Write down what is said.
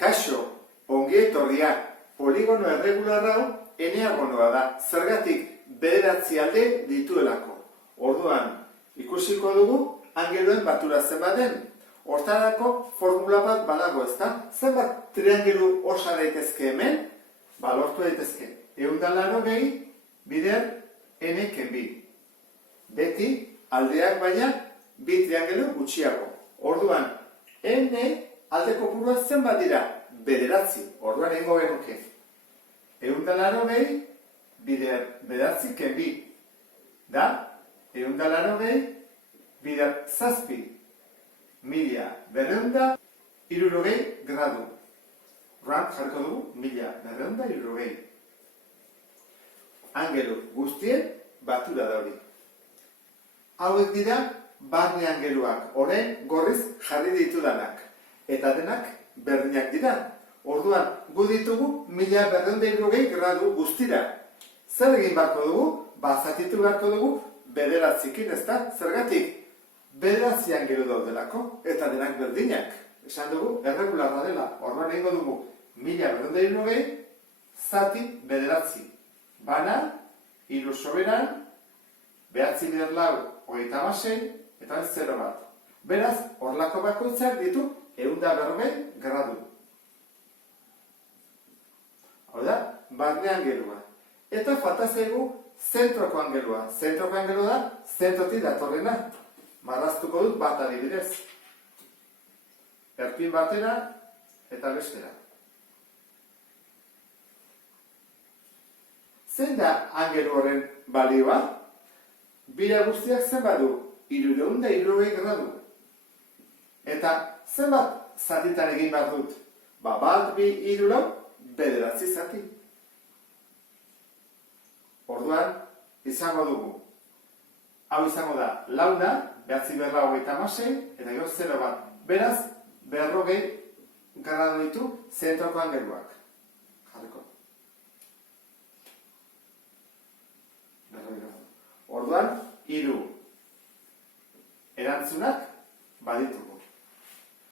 Kaixo, ongi etorriak, poligono erregular hau eneagonoa da, zergatik bederatzi alde dituelako. Orduan, ikusiko dugu angeloen batura zenbat den. Hortarako formula bat badago, ezta? Zenbat triangelu osa daitezke hemen? Lortu daitezke. 180 bider n-ken bi. Beti aldeak baina bi triangelu gutxiago. Orduan, n alde kopurua zenbat dira? Bederatzi. Orduan egingo genuke. 180 bider bederatzi ken bi. Da, 180 bider zazpi. Mila berreunda hirurogei gradu. Orduan jarriko dugu mila berreunda hirurogei. Angelu guztien batura da hori. Hauek dira barne angeluak, orain gorriz jarri ditudanak. Eta denak berdinak dira. Orduan gu ditugu mila berreunda hirurogei gradu guztira. Zer egin beharko dugu? Zatitu beharko dugu bederatzikin, ezta? Zergatik? Bederatzi angelu daudelako, eta denak berdinak. Esan dugu, erregularra dela. Orduan egingo dugu, mila berreunda hirurogei, zati bederatzi. Bana, hiru soberan, behatzi bider lau, 36, eta 0 bat. Beraz, horlako bakoitzak ditu 140 gradu. Hau da, barne angelua. Eta falta zaigu zentroko angelua. Zentroko angelua da, zentrotik datorrena. Marraztuko dut bat adibidez. Erpin batera eta bestera. Zein da angelu horren balioa? Bira guztiak zenbat du? 360 gradu. Eta zenbat zatitan egin behar dut? Bat, bi, hiru, lau, bederatzi zati. Orduan, izango dugu. Hau izango da, launa, behatzi berla 36, eta gero 0 bat. Beraz, 40 gradu ditu zentroko angeluak. Jarriko. Orduan, hiru erantzunak